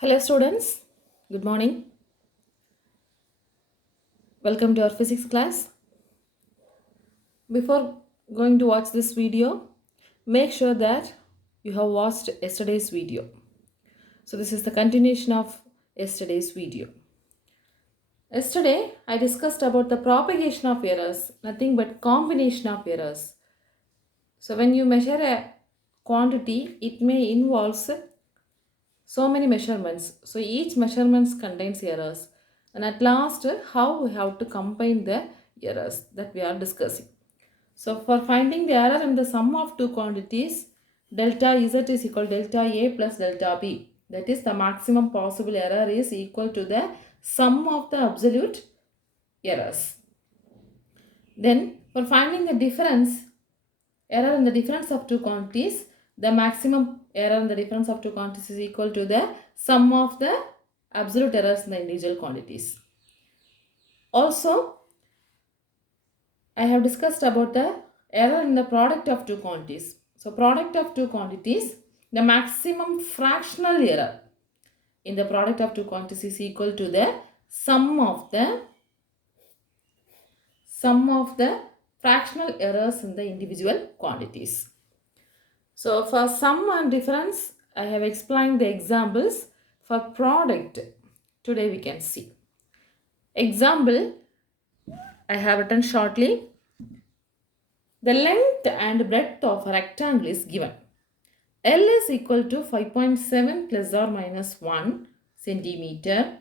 Hello students, good morning. Welcome to our physics class. Before going to watch this video, make sure that you have watched yesterday's video. So this is the continuation of yesterday's video. Yesterday I discussed about the propagation of errors, nothing but combination of errors. So when you measure a quantity, it may involve so many measurements. So each measurements contains errors. And at last, how we have to combine the errors that we are discussing. So for finding the error in the sum of two quantities, delta Z is equal to delta A plus delta B. That is, the maximum possible error is equal to the sum of the absolute errors. Then for finding the error in the difference of two quantities, the maximum error in the difference of two quantities is equal to the sum of the absolute errors in the individual quantities. Also, I have discussed about the error in the product of two quantities. So, product of two quantities, the maximum fractional error in the product of two quantities is equal to the sum of the fractional errors in the individual quantities. So for sum and difference, I have explained the examples. For product, today we can see. Example, I have written shortly. The length and breadth of a rectangle is given. L is equal to 5.7 plus or minus 1 centimeter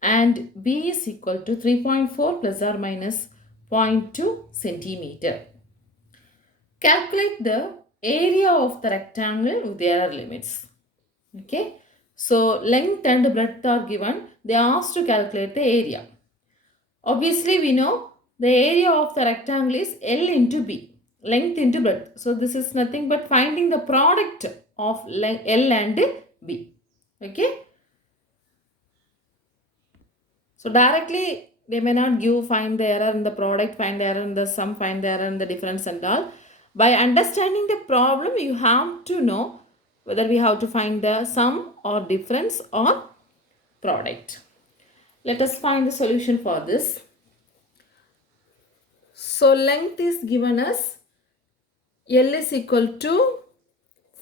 and B is equal to 3.4 plus or minus 0.2 centimeter. Calculate the area of the rectangle with their limits. Okay. So length and breadth are given. They are asked to calculate the area. Obviously we know the area of the rectangle is L into B. Length into breadth. So this is nothing but finding the product of L and B. Okay. So directly they may not give find the error in the product, find the error in the sum, find the error in the difference and all. By understanding the problem, you have to know whether we have to find the sum or difference or product. Let us find the solution for this. So length is given as L is equal to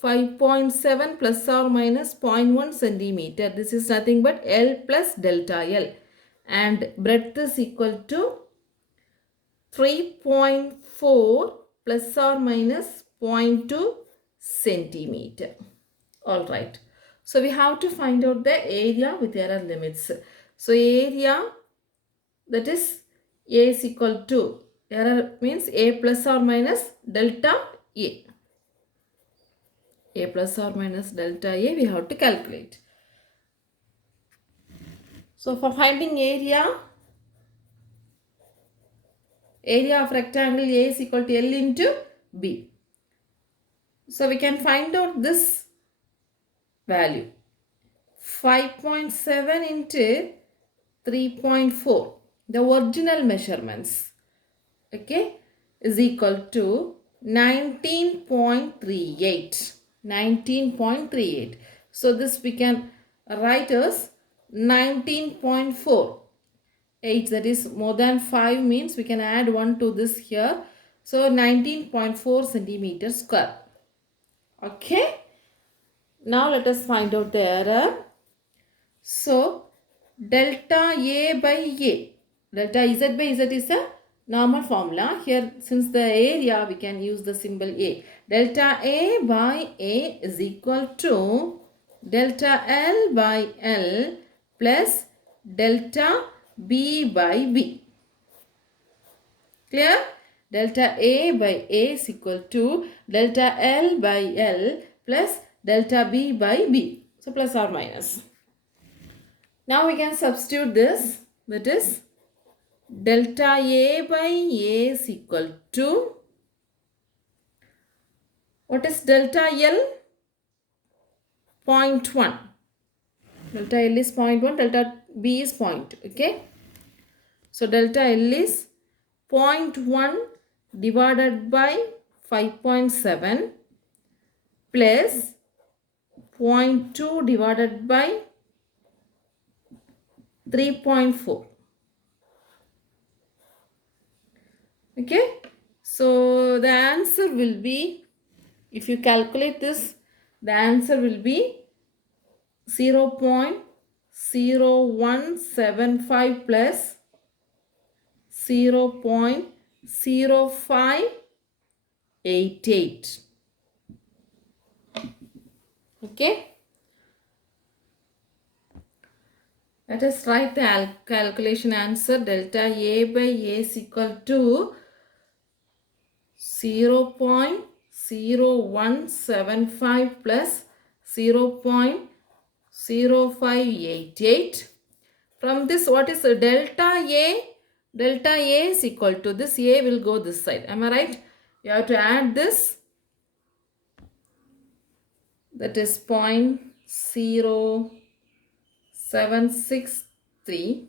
5.7 plus or minus 0.1 centimeter. This is nothing but L plus delta L. And breadth is equal to 3.4 plus or minus 0.2 centimeter. Alright. So we have to find out the area with error limits. So area, that is A is equal to, error means A plus or minus delta A. A plus or minus delta A we have to calculate. So for finding area of rectangle A is equal to L into B. So we can find out this value. 5.7 into 3.4. The original measurements, okay, is equal to 19.38. 19.38. So this we can write as 19.4. 8, that is more than 5 means we can add 1 to this here. So 19.4 centimeter square. Okay. Now let us find out the error. So delta A by A. Delta Z by Z is a normal formula. Here since the area we can use the symbol A. Delta A by A is equal to delta L by L plus delta B by B. Clear? Delta A by A is equal to delta L by L plus delta B by B. So plus or minus. Now we can substitute this. That is delta A by A is equal to, what is delta L? 0.1. Delta L is 0.1, delta B is 0.2. Okay. So delta L is 0.1 divided by 5.7 plus 0.2 divided by 3.4. Okay, so the answer will be, if you calculate this, the answer will be 0.0175 plus 0.0588. Okay, let us write the calculation answer. Delta A by A is equal to 0.0175 plus 0.0588. From this, what is delta A? Delta A is equal to, this A will go this side. Am I right? You have to add this. That is 0.0763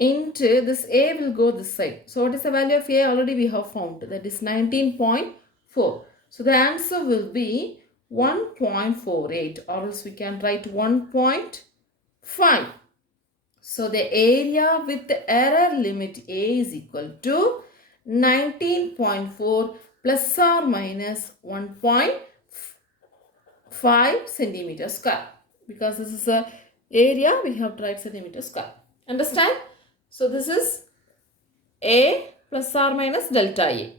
into this. A will go this side. So what is the value of A? Already we have found. That is 19.4. So the answer will be 1.48, or else we can write 1.5. So the area with the error limit A is equal to 19.4 plus or minus 1.5 centimeter square. Because this is a area, we have to write centimeter square. Understand? So this is A plus or minus delta A.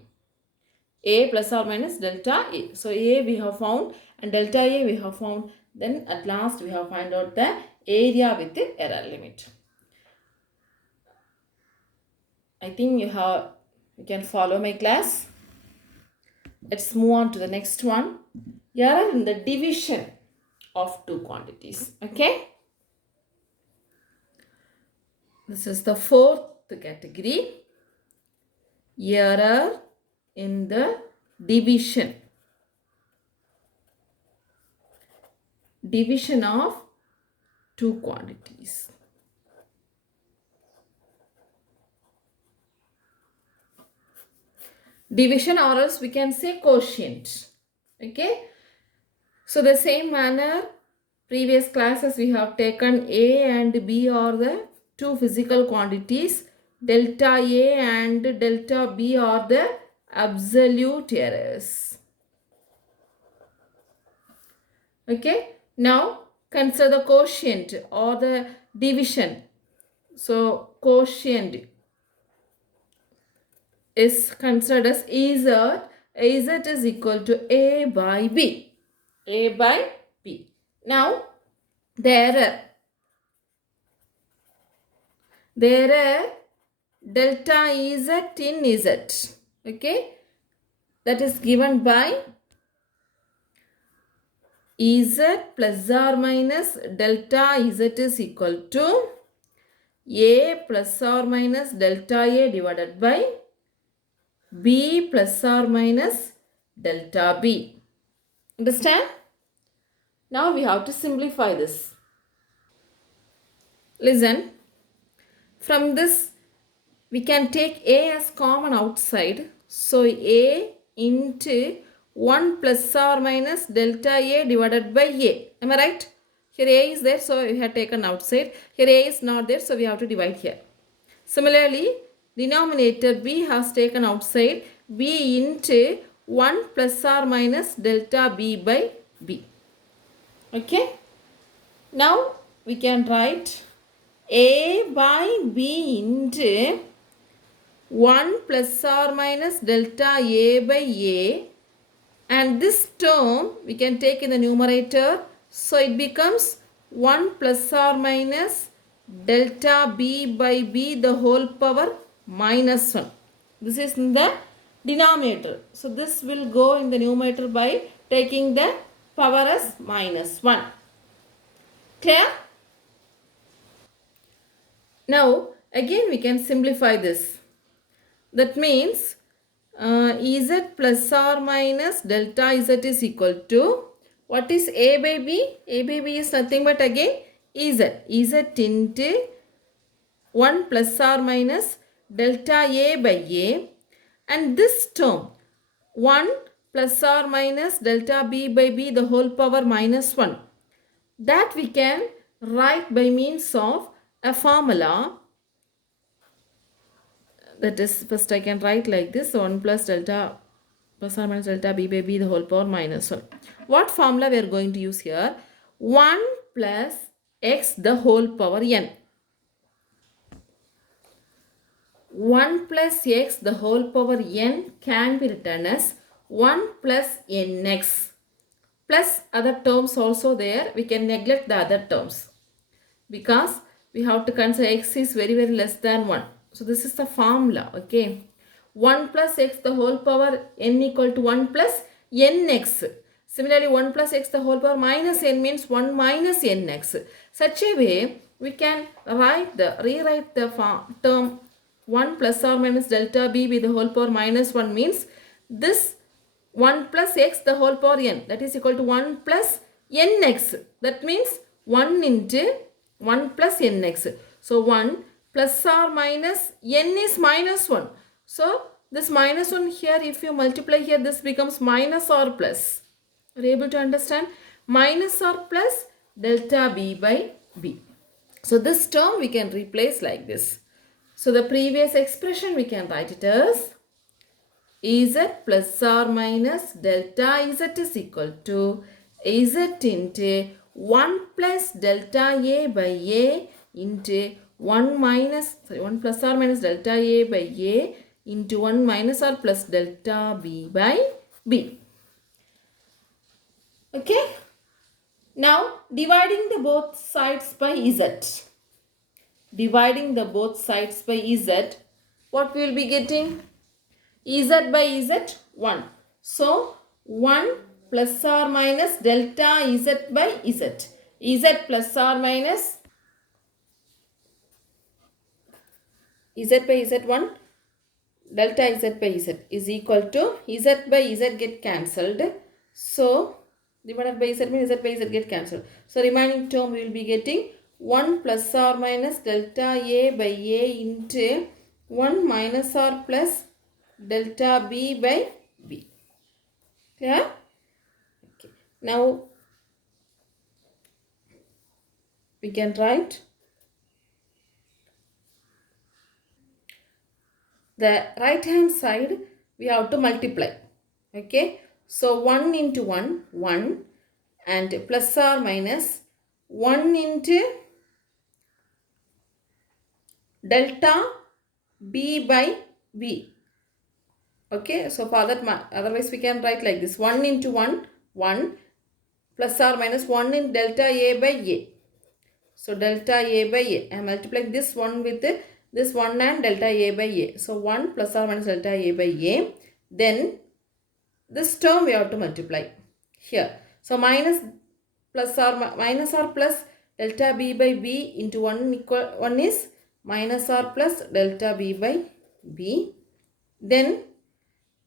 A plus or minus delta A. So A we have found and delta A we have found. Then at last we have found out the area with the error limit. I think you can follow my class. Let's move on to the next one. Error in the division of two quantities. Okay. This is the fourth category. Error in the division. Division of two quantities. Division, or else we can say quotient. Okay. So the same manner, previous classes we have taken A and B are the two physical quantities. Delta A and delta B are the absolute errors. Okay. Now consider the quotient or the division. So quotient is considered as Z. Z is equal to A by B. A by B. Now the error delta Z in Z. Okay. That is given by Z plus or minus delta Z is equal to A plus or minus delta A divided by B plus or minus delta B. Understand? Now we have to simplify this. Listen. From this, we can take A as common outside. So A into 1 plus or minus delta A divided by A. Am I right? Here A is there, so we have taken outside. Here A is not there, so we have to divide here. Similarly, denominator B has taken outside. B into 1 plus or minus delta B by B. Okay. Now we can write A by B into 1 plus or minus delta A by A, and this term we can take in the numerator, so it becomes 1 plus or minus delta B by B the whole power minus 1. This is in the denominator. So this will go in the numerator by taking the power as minus 1. Clear? Now again we can simplify this. That means Z plus or minus delta Z is equal to, what is A by B? A by B is nothing but again Z. Z into 1 plus or minus delta A by A, and this term 1 plus or minus delta B by B the whole power minus 1. That we can write by means of a formula. That is, first I can write like this: 1 plus delta plus or minus delta b by b the whole power minus 1. What formula we are going to use here? 1 plus x the whole power n. 1 plus x the whole power n can be written as 1 plus nx. Plus other terms also there. We can neglect the other terms, because we have to consider x is very less than 1. So this is the formula. Okay, 1 plus x the whole power n equal to 1 plus nx. Similarly, 1 plus x the whole power minus n means 1 minus nx. Such a way we can rewrite the term 1 plus or minus delta b with the whole power minus 1 means this 1 plus x the whole power n, that is equal to 1 plus nx. That means 1 into 1 plus nx. So 1 plus or minus n is minus 1. So this minus 1 here, if you multiply here, this becomes minus or plus. Are you able to understand? Minus or plus delta b by b. So this term we can replace like this. So the previous expression we can write it as z plus or minus delta z is equal to z into 1 plus delta a by a into 1 plus or minus delta a by a into 1 minus or plus delta b by b. Okay. Now dividing the both sides by z. Dividing the both sides by z, what we will be getting? Z by z 1. So 1 plus or minus delta z by z. Z plus or minus z by z1 delta z by z is equal to z by z get cancelled. So divided by z means z by z get cancelled. So remaining term we will be getting 1 plus or minus delta a by a into 1 minus or plus delta b by b. Clear? Okay. Now we can write the right hand side, we have to multiply. Okay. So 1 into 1, 1, and plus or minus 1 into delta b by b. Okay, so for that, otherwise we can write like this: 1 into 1, 1, plus or minus 1 in delta a by a. So delta a by a, I am multiplying this one with this one and delta a by a. So 1 plus or minus delta a by a. Then this term we have to multiply here. So minus or plus delta b by b into 1 is minus or plus delta b by b. Then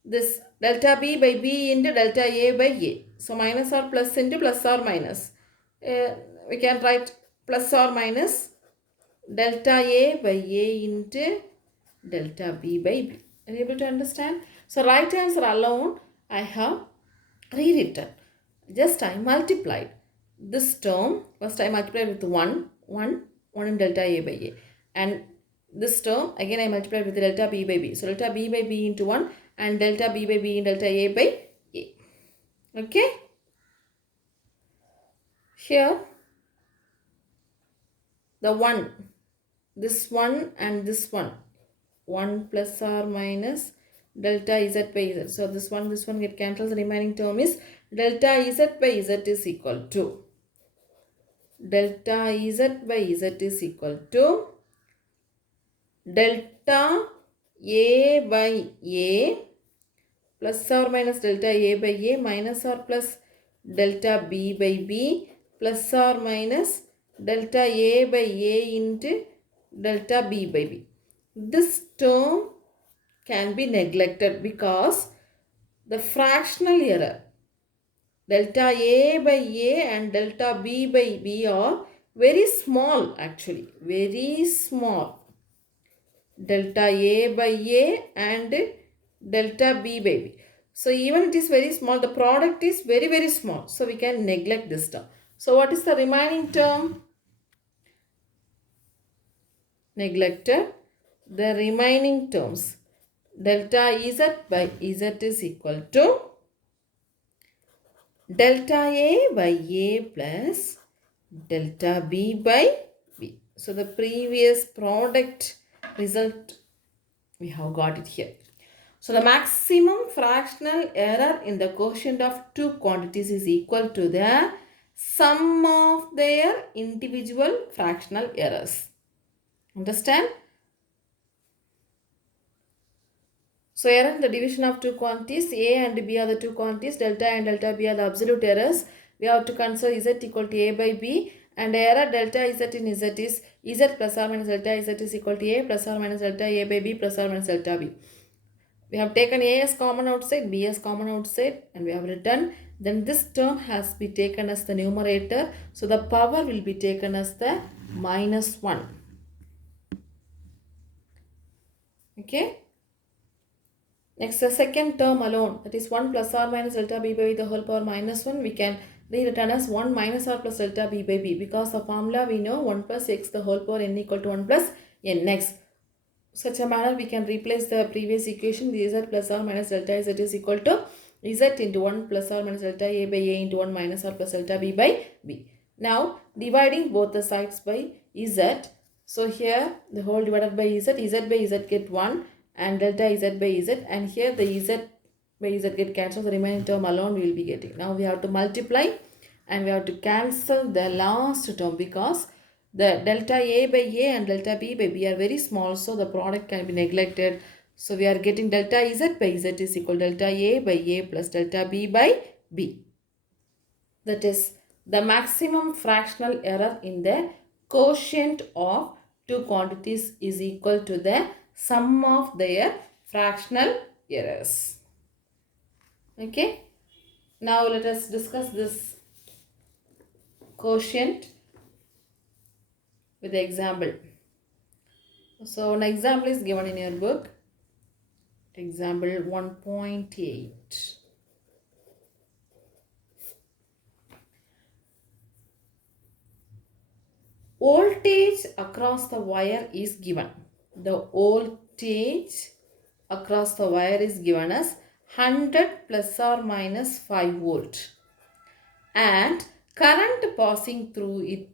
this delta b by b into delta a by a. So minus or plus into plus or minus. We can write plus or minus delta a by a into delta b by b. Are you able to understand? So right answer alone I have rewritten. Just I multiplied this term. First I multiplied with 1 in delta a by a. And this term again I multiplied with delta b by b. So delta b by b into 1 and delta b by b in delta a by a. Okay. Here the 1, this one and this one, 1 plus or minus delta z by z. So this one get cancelled. The remaining term is delta z by z is equal to delta z by z is equal to delta a by a plus or minus delta a by a minus or plus delta b by b plus or minus delta a by a into delta b by b. This term can be neglected because the fractional error delta a by a and delta b by b are very small, actually very small. Delta a by a and delta b by b. So even it is very small, the product is very small. So we can neglect this term. So what is the remaining term? Neglected. The remaining terms, delta Z by Z is equal to delta A by A plus delta B by B. So the previous product result, we have got it here. So the maximum fractional error in the quotient of two quantities is equal to the sum of their individual fractional errors. Understand? So error in the division of two quantities, A and B are the two quantities, delta and delta B are the absolute errors. We have to consider Z equal to A by B, and error delta Z in Z is Z plus or minus delta Z is equal to A plus or minus delta A by B plus or minus delta B. We have taken A as common outside, B as common outside, and we have written. Then this term has been taken as the numerator. So the power will be taken as the minus 1. Okay. Next, the second term alone, that is 1 plus or minus delta b by the whole power minus 1, we can rewritten as 1 minus r plus delta b by b, because the formula we know 1 plus x the whole power n equal to 1 plus n. Next, such a manner we can replace the previous equation, z plus or minus delta z is equal to z into 1 plus or minus delta a by a into 1 minus r plus delta b by b. Now, dividing both the sides by z, so here the whole divided by z by z get 1 and delta z by z, and here the z by z get cancelled, the remaining term alone we will be getting. Now we have to multiply and we have to cancel the last term, because the delta a by a and delta b by b are very small, so the product can be neglected. So we are getting delta z by z is equal to delta a by a plus delta b by b. That is, the maximum fractional error in the quotient of two quantities is equal to the sum of their fractional errors. Okay. Now let us discuss this quotient with the example. So an example is given in your book. Example 1.8. Voltage across the wire is given. The voltage across the wire is given as 100 plus or minus 5 volt, and current passing through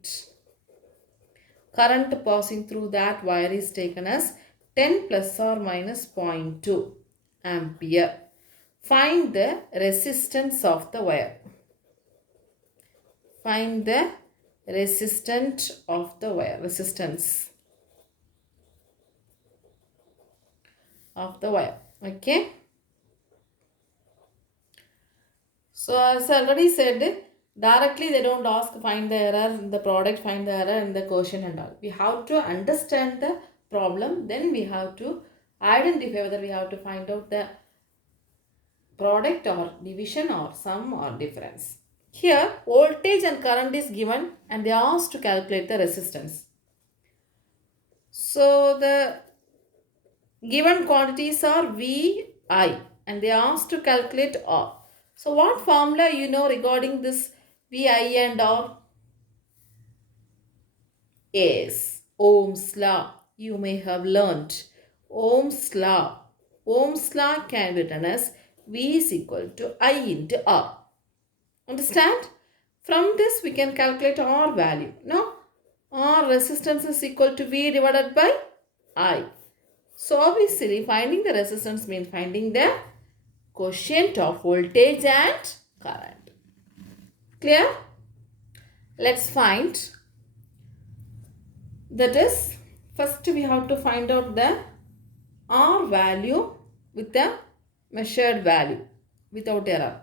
that wire is taken as 10 plus or minus 0.2 ampere. Find the resistance of the wire. Find the resistance of the wire. Okay. So as I already said, directly they don't ask find the error in the product, find the error in the quotient and all. We have to understand the problem, then we have to identify whether we have to find out the product or division or sum or difference. Here voltage and current is given and they are asked to calculate the resistance. So the given quantities are V, I, and they are asked to calculate R. So what formula you know regarding this V, I and R? Yes, Ohm's law. You may have learnt Ohm's law. Ohm's law can be written as V is equal to I into R. Understand? From this we can calculate R value. No? R resistance is equal to V divided by I. So obviously finding the resistance means finding the quotient of voltage and current. Clear? Let's find. That is, first we have to find out the R value with the measured value without error.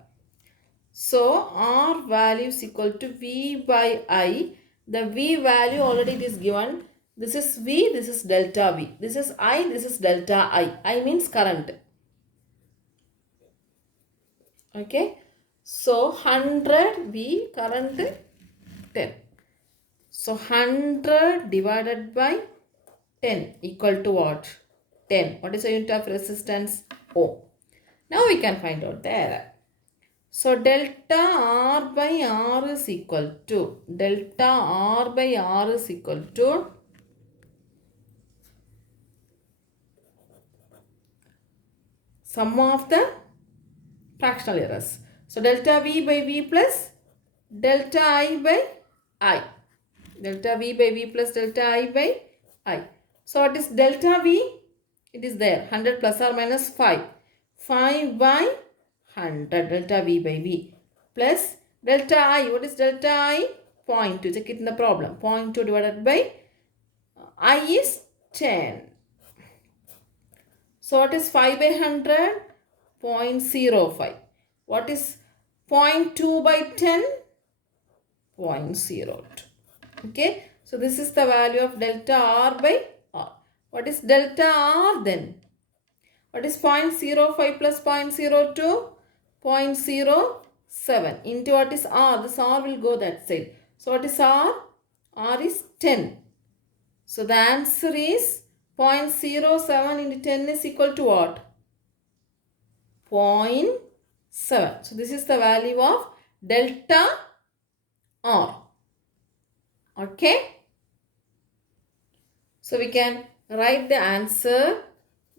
So R value is equal to V by I. The V value already it is given. This is V, this is delta V. This is I, this is delta I. I means current. Okay. So 100 V, current 10. So 100 divided by 10 equal to what? 10. What is the unit of resistance? Ohm. Now we can find out the error. So delta r by r is equal to delta r by r is equal to sum of the fractional errors. So delta v by v plus delta I by I. Delta v by v plus delta I by I. So what is delta v? It is there. 100 plus or minus 5. 5 by 100. Delta v by v. Plus delta I. What is delta I? 0.2. Check it in the problem. 0.2 divided by I is 10. So what is 5 by 100? 0.05. What is 0.2 by 10? 0.02. Okay. So this is the value of delta r by r. What is delta r then? What is 0.05 plus 0.02? 0.07 into what is r? This r will go that side. So what is r? R is 10. So the answer is 0.07 into 10 is equal to what? 0.7. So this is the value of delta r. Okay. So we can write the answer.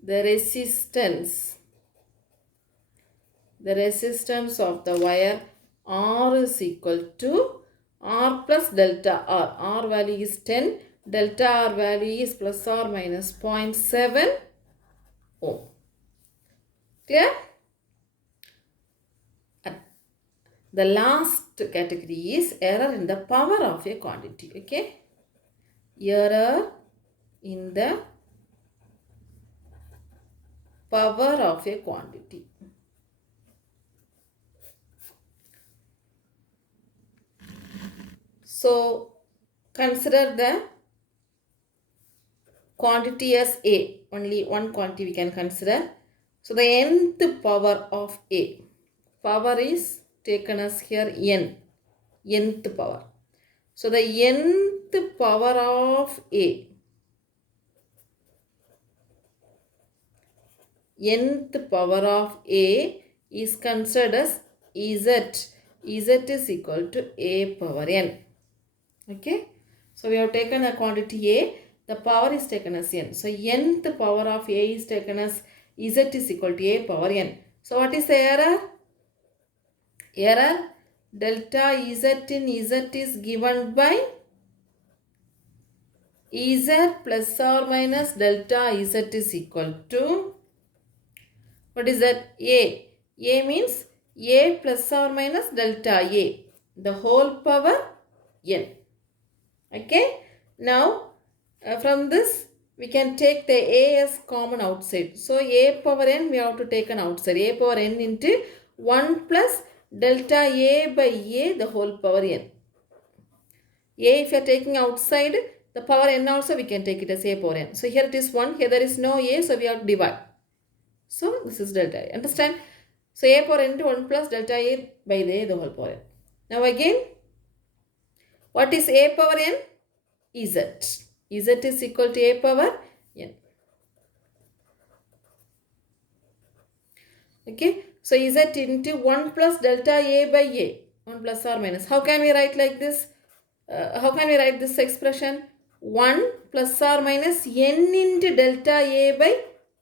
The resistance of the wire R is equal to R plus delta R. R value is 10. Delta R value is plus or minus 0.7 ohm. Clear? The last category is error in the power of a quantity. Okay? Error in the power of a quantity. So consider the quantity as A. Only one quantity we can consider. So the nth power of A. Power is taken as here n. Nth power. So the nth power of A. Nth power of A is considered as Z. Z is equal to A power n. Okay. So we have taken a quantity A. The power is taken as n. So nth power of A is taken as Z is equal to A power n. So what is the error? Error delta Z in Z is given by Z plus or minus delta Z is equal to, what is that? A. A means A plus or minus delta A. The whole power n. Okay. Now from this we can take the A as common outside. So A power n we have to take an outside. A power n into 1 plus delta A by A the whole power n. A if you are taking outside, the power n also we can take it as A power n. So here it is 1. Here there is no A, so we have to divide. So this is delta A. Understand? So A power n into 1 plus delta A by A the whole power n. Now again, what is A power n? Z. Z is equal to A power n. Okay. So Z into 1 plus delta A by A. 1 plus or minus. How can we write like this? How can we write this expression? 1 plus or minus n into delta A by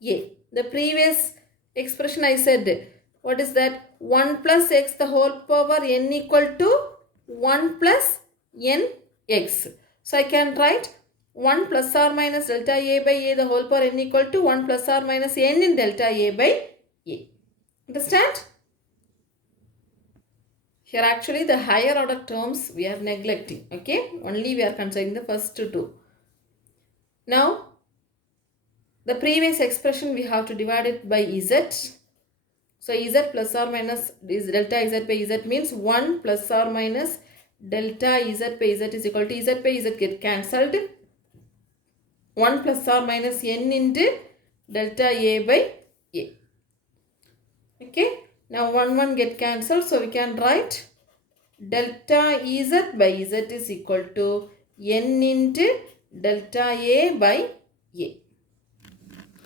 A. The previous expression I said, what is that? 1 plus x the whole power n equal to 1 plus n x. So I can write 1 plus or minus delta A by A the whole power n equal to 1 plus or minus n in delta A by A. Understand? Here actually the higher order terms we are neglecting. Okay. Only we are considering the first two. Now the previous expression we have to divide it by Z. So Z plus or minus is delta Z by Z means 1 plus or minus delta Z by Z is equal to Z by Z get cancelled. 1 plus or minus n into delta A by A. Okay. Now 1 get cancelled. So we can write delta Z by Z is equal to n into delta A by A.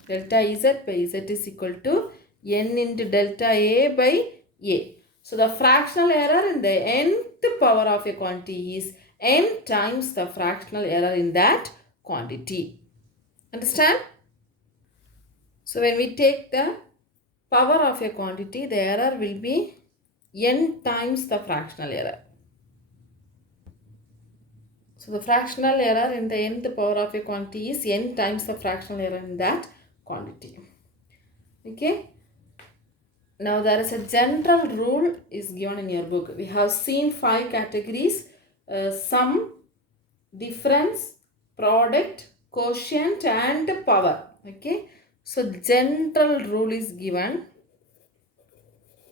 Delta Z by Z is equal to n into delta A by A. So the fractional error in the nth power of a quantity is n times the fractional error in that quantity. Understand? So when we take the power of a quantity, the error will be n times the fractional error. So the fractional error in the nth power of a quantity is n times the fractional error in that quantity. Okay. Now there is a general rule is given in your book. We have seen 5 categories: sum, difference, product, quotient and power. Okay. So general rule is given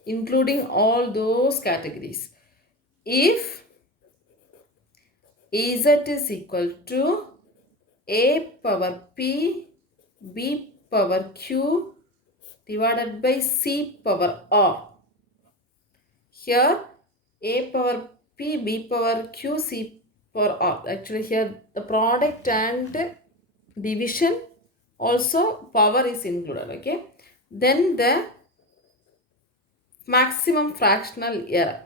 including all those categories. If Z is equal to A power P, B power Q divided by C power R. Here A power P, B power Q, C power R. Actually here the product and division also power is included. Okay. Then the maximum fractional error.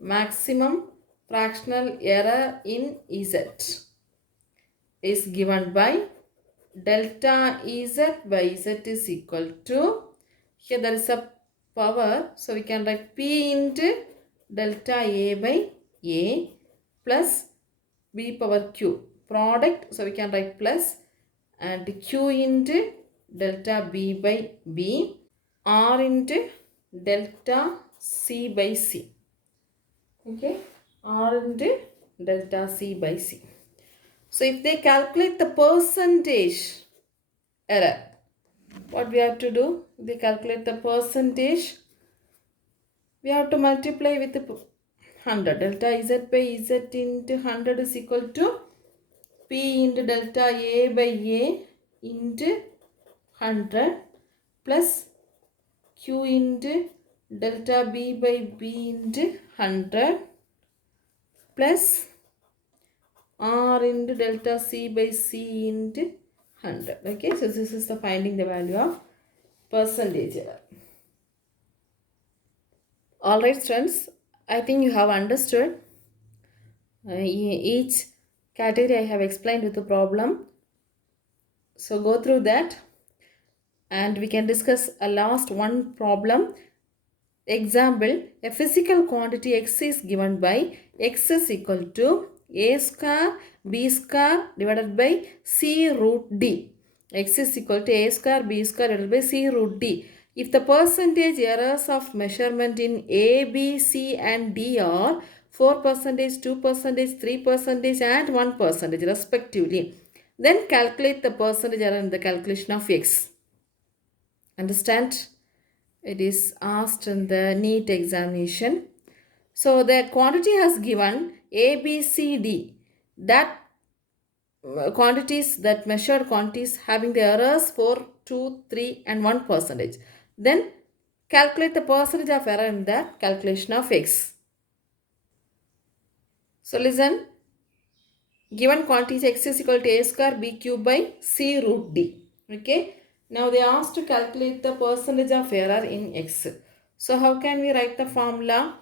Maximum fractional error in Z is given by delta Ez by Z is equal to, here there is a power, so we can write P into delta A by A plus B power Q, product, so we can write plus, and Q into delta B by B, R into delta C by C. Okay, R into delta C by C. So if they calculate the percentage error, what we have to do? They calculate the percentage. We have to multiply with 100. Delta Z by Z into 100 is equal to P into delta A by A into 100 plus Q into delta B by B into 100 plus R into delta C by C into 100. Okay, so this is the finding the value of percentage error. Alright friends, I think you have understood. Each category I have explained with the problem. So go through that and we can discuss a last one problem. Example, a physical quantity x is given by x is equal to a square b square divided by c root d. X is equal to a square b square divided by c root d. If the percentage errors of measurement in A, B, C and D are 4%, 2%, 3% and 1% respectively, then calculate the percentage error in the calculation of x. Understand? It is asked in the NEET examination. So the quantity has given A, B, C, D. That quantities, that measured quantities having the errors 4, 2, 3 and 1%. Then calculate the percentage of error in the calculation of x. So listen, given quantities x is equal to a square b cube by c root d. Okay. Now they are asked to calculate the percentage of error in x. So how can we write the formula?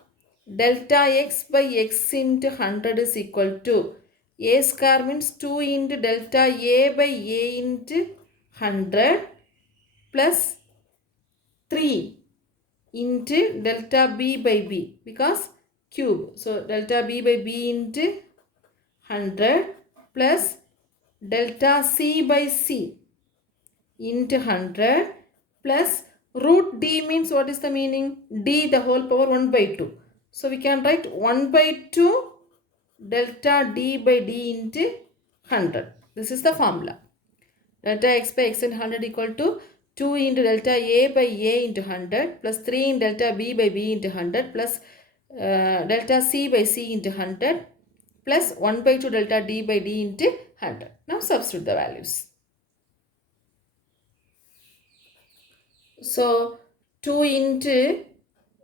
Delta x by x into 100 is equal to a square means 2 into delta a by a into 100 plus 3 into delta b by b because cube. So delta b by b into 100 plus delta c by c into 100 plus root d means what is the meaning? D the whole power 1 by 2. So we can write 1 by 2 delta d by d into 100. This is the formula. Delta x by x into 100 equal to 2 into delta a by a into 100 plus 3 into delta b by b into 100 plus delta c by c into 100 plus 1 by 2 delta d by d into 100. Now substitute the values. So 2 into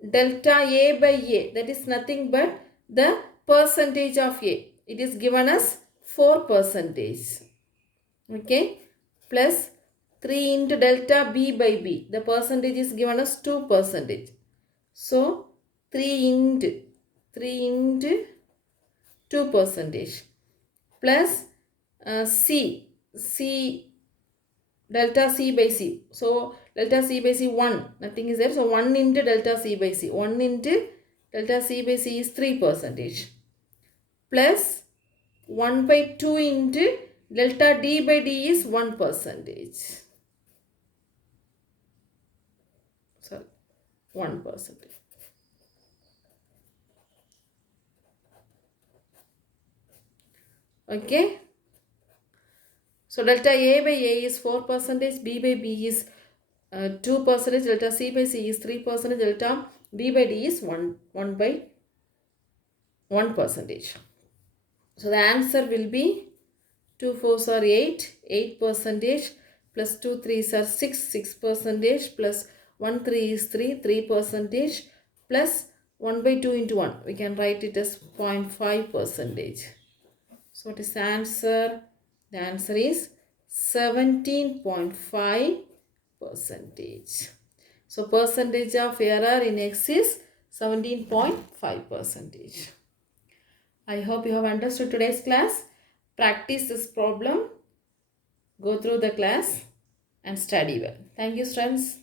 delta a by a, that is nothing but the percentage of a. It is given as 4%. Okay, plus 3 into delta B by B. The percentage is given as 2%. So 3 into 2 percentage plus C delta C by C. So delta C by C 1, nothing is there. So 1 into delta C by C. 1 into delta C by C is 3% plus 1 by 2 into delta D by D is 1%. Sorry, 1%. Okay. So delta A by A is 4%, B by B is 2%, delta C by C is 3%, delta D by D is 1 by 1%. So the answer will be 2 fours are 8% plus 2 threes are 6% plus 1 3 is 3% plus 1 by 2 into 1. We can write it as 0.5%. So what is the answer? The answer is 17.5%. So percentage of error in X is 17.5%. I hope you have understood today's class. Practice this problem. Go through the class and study well. Thank you, friends.